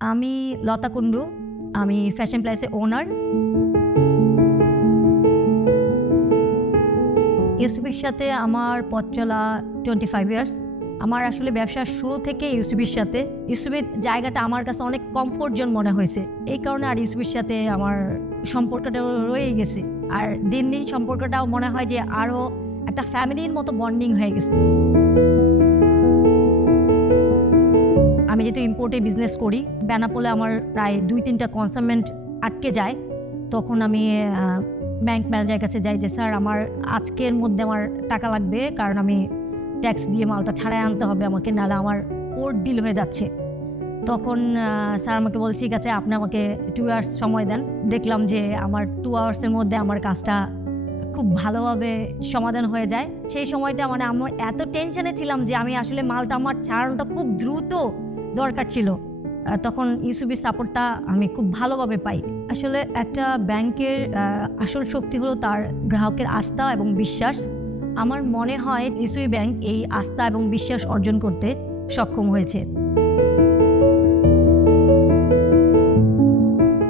আমি লতা কুন্ডু, আমি ফ্যাশন প্লেসের ওনার। ইউসুফির সাথে আমার পথ চলা 25 ইয়ার্স। আমার আসলে ব্যবসার শুরু থেকে ইউসুফির সাথে। ইউসুফের জায়গাটা আমার কাছে অনেক কমফোর্ট জোন মনে হয়েছে, এই কারণে আর ইউসুফির সাথে আমার সম্পর্কটা রয়ে গেছে। আর দিন দিন সম্পর্কটাও মনে হয় যে আরও একটা ফ্যামিলির মতো বন্ডিং হয়ে গেছে। আমি যেহেতু ইম্পোর্টে বিজনেস করি, বেনাপোলে আমার প্রায় 2-3টা কনসাইনমেন্ট আটকে যায়। তখন আমি ব্যাংক ম্যানেজারের কাছে যাই যে স্যার আমার আজকের মধ্যে আমার টাকা লাগবে, কারণ আমি ট্যাক্স দিয়ে মালটা ছাড়াই আনতে হবে আমাকে, নাহলে আমার পোর্ট বিল হয়ে যাচ্ছে। তখন স্যার আমাকে বলে ঠিক আছে আপনি আমাকে 2 আওয়ার্স সময় দেন। দেখলাম যে আমার 2 আওয়ার্সের মধ্যে আমার কাজটা খুব ভালোভাবে সমাধান হয়ে যায়। সেই সময়টা মানে আমার এত টেনশনে ছিলাম যে আমি আসলে মালটা আমার ছাড়ানোটা খুব দ্রুত দরকার ছিল। তখন ইউসুফির সাপোর্টটা আমি খুব ভালোভাবে পাই। আসলে একটা ব্যাংকের আসল শক্তি হলো তার গ্রাহকের আস্থা এবং বিশ্বাস। আমার মনে হয় ইউসুফি ব্যাংক এই আস্থা এবং বিশ্বাস অর্জন করতে সক্ষম হয়েছে।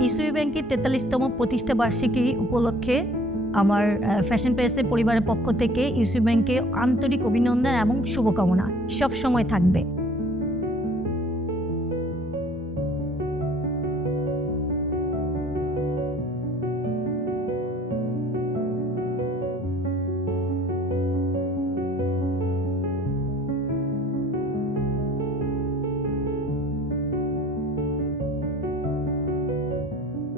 ইউসুফি ব্যাংকের 43তম প্রতিষ্ঠা বার্ষিকী উপলক্ষে আমার ফ্যাশন প্লেসের পরিবারের পক্ষ থেকে ইউসুফি ব্যাংকে আন্তরিক অভিনন্দন এবং শুভকামনা সব সময় থাকবে।